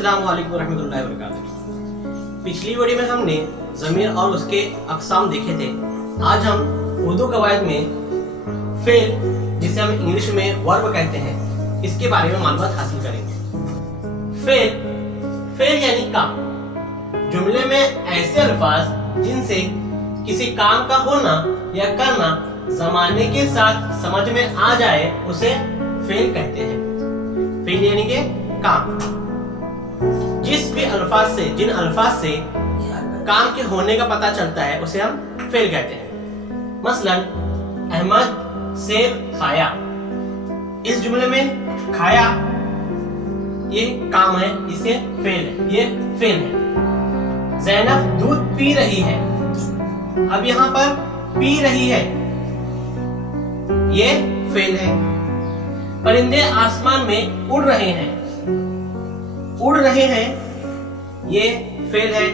अस्सलाम वालेकुम रहमतुल्लाहि व बरकातुहू। पिछली वीडियो में हमने ज़मीर और उसके अक़साम देखे थे। आज हम उर्दू कवायद में फेल, जिसे हम इंग्लिश में वर्ब कहते हैं, इसके बारे में मालूमात हासिल करेंगे। फेल यानी काम। जुमले में ऐसे अल्फाज जिनसे किसी काम का होना या करना ज़माने के साथ समझ में आ जाए उसे फेल कहते हैं। फेल यानी कि काम। जिन अल्फाज से काम के होने का पता चलता है उसे हम फेल कहते हैं। मसलन अहमद सेब खाया। इस जुमले में खाया ये काम है, इसे फेल है, ये फेल है। ज़ैनब दूध पी रही है। अब यहाँ पर पी रही है, ये फेल है। परिंदे आसमान में उड़ रहे हैं। उड़ रहे हैं, ये फेल है।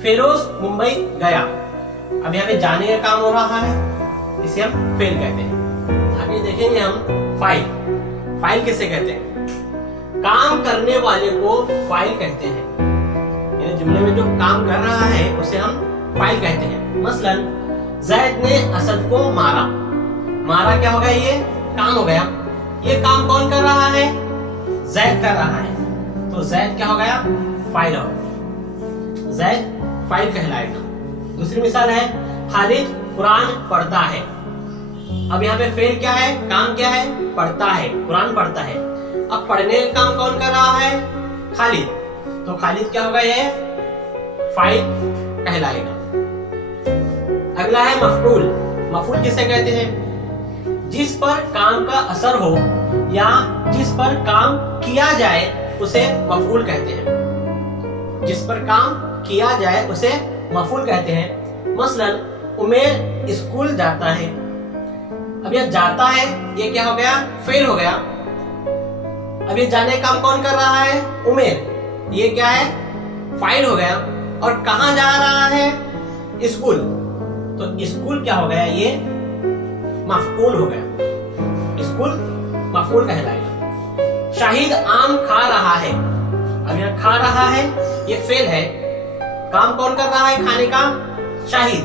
फिरोज मुंबई गया। अब यहाँ पे जाने का काम हो रहा है, इसे हम फेल कहते हैं। आगे देखेंगे हम फाइल किसे कहते हैं? काम करने वाले को फाइल कहते हैं। यानी जुमले में जो काम कर रहा है उसे हम फाइल कहते हैं। मसलन जैद ने असद को मारा। मारा क्या होगा? ये काम हो गया। ये काम कौन कर रहा है? जैद कर रहा है, तो जैद क्या हो गया? फाइल हो गया। जैद फाइल कहलाएगा। दूसरी मिसाल है खालिद कुरान पढ़ता है। अब यहाँ पे फेल क्या है? काम क्या है? पढ़ता है, कुरान पढ़ता है। अब पढ़ने का काम कौन कर रहा है? खालिद, तो खालिद क्या होगा? ये फाइल कहलाएगा। अगला है मफऊल। मफऊल किसे कहते हैं? जिस पर काम का असर हो या जिस पर काम किया जाए उसे मफऊल कहते हैं। जिस पर काम किया जाए उसे मफऊल कहते हैं। मसलन उमेर स्कूल जाता है। अब ये जाता है, ये क्या हो गया? फेल हो गया। अब ये जाने का काम कौन कर रहा है? उमेर, ये क्या है? फाइल हो गया। और कहां जा रहा है? स्कूल, तो स्कूल क्या हो गया? ये मफऊल हो गया। स्कूल मफऊल कहलाएगा। शाहिद आम खा रहा है। अब यह खा रहा है, ये फेल है। काम कौन कर रहा है खाने का? शाहिद,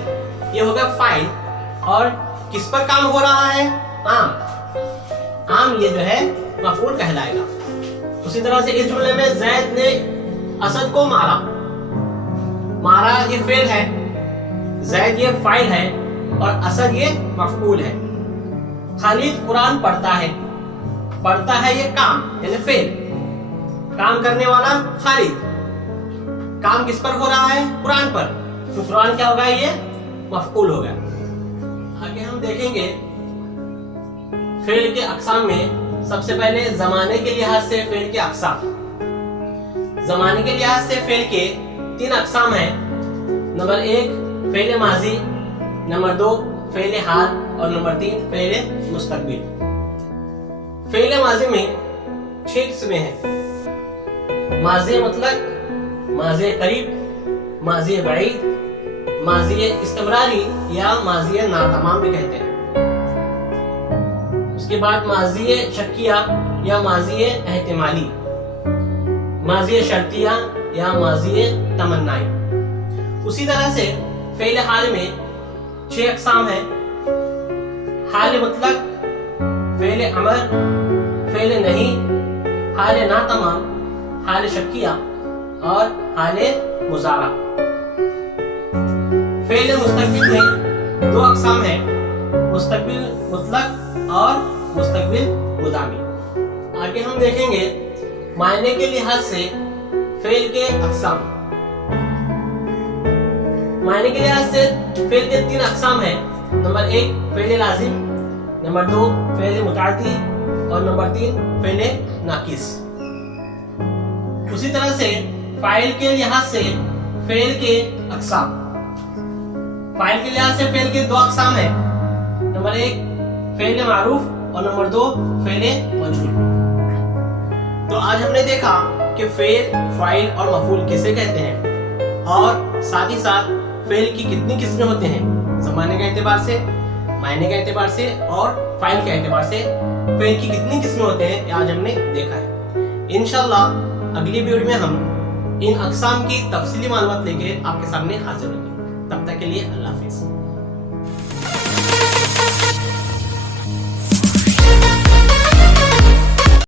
ये हो गया फाइल। और किस पर काम हो रहा है? आम। आम ये जो है मफऊल कहलाएगा। उसी तरह से इस जुमले में जैद ने असद को मारा। मारा ये फेल है, जैद ये फाइल है और असद ये मफऊल है। खालिद कुरान पढ़ता है। पढ़ता है ये काम यानी फेल। काम करने वाला खालिद। काम किस पर हो रहा है? कुरान पर, तो कुरान क्या होगा? ये मफऊल हो गया। आगे हम देखेंगे फेल के अक़साम में सबसे पहले जमाने के लिहाज से फेल के अक़साम। जमाने के लिहाज से फेल के 3 अक़साम हैं। नंबर 1 फेल माजी, नंबर 2 फेल हाल और नंबर 3 फेल मुस्तक़बिल। फेल माजी में 6 किस्में हैं। माजी मतलब माजी करीब, माजी बईद, माजी इस्तमरारी या माजी नातमाम भी कहते हैं। उसके बाद माजी शक्किया या माजी एहतिमाली, माजी शर्तिया या माजी तमन्नाई। उसी तरह से फेल हाल में 6 अक़साम है। हाल मतलब फेल अमर, फेल नहीं, हाल ना तमाम, हाल शक्किया और हाल मुजारा। फेल मुस्तक़बिल में 2 अक़साम है, मुस्तक़बिल मुतलक और मुस्तक़बिल मुदामी। आगे हम देखेंगे मायने के लिहाज से फेल के अक़साम। मायने के लिहाज से फेल के 3 अक़साम है। नंबर 1 फेल लाजिम, नंबर 2 फेल मुताअद्दी और नंबर 3 फेल नाकिस। उसी तरह से फाइल के लिहाज से फेल के अक़साम। फाइल के लिहाज से फेल के 2 अक़साम है। नंबर 1 फेल मारूफ और नंबर 2 फेल मजहूल। तो आज हमने देखा कि फेल, फाइल और मफऊल किसे कहते हैं और साथ ही साथ फेल की कितनी किस्में होते हैं ज़माने के एतबार से, मायने के एतबार से और फाइल के एतबार से। फेल की कितनी किस्में होते हैं आज हमने देखा है। इंशाअल्लाह अगली वीडियो में हम इन अक़साम की तफसीली मालूमात लेके आपके सामने हाजिर होंगे। तब तक के लिए अल्लाह हाफिज़।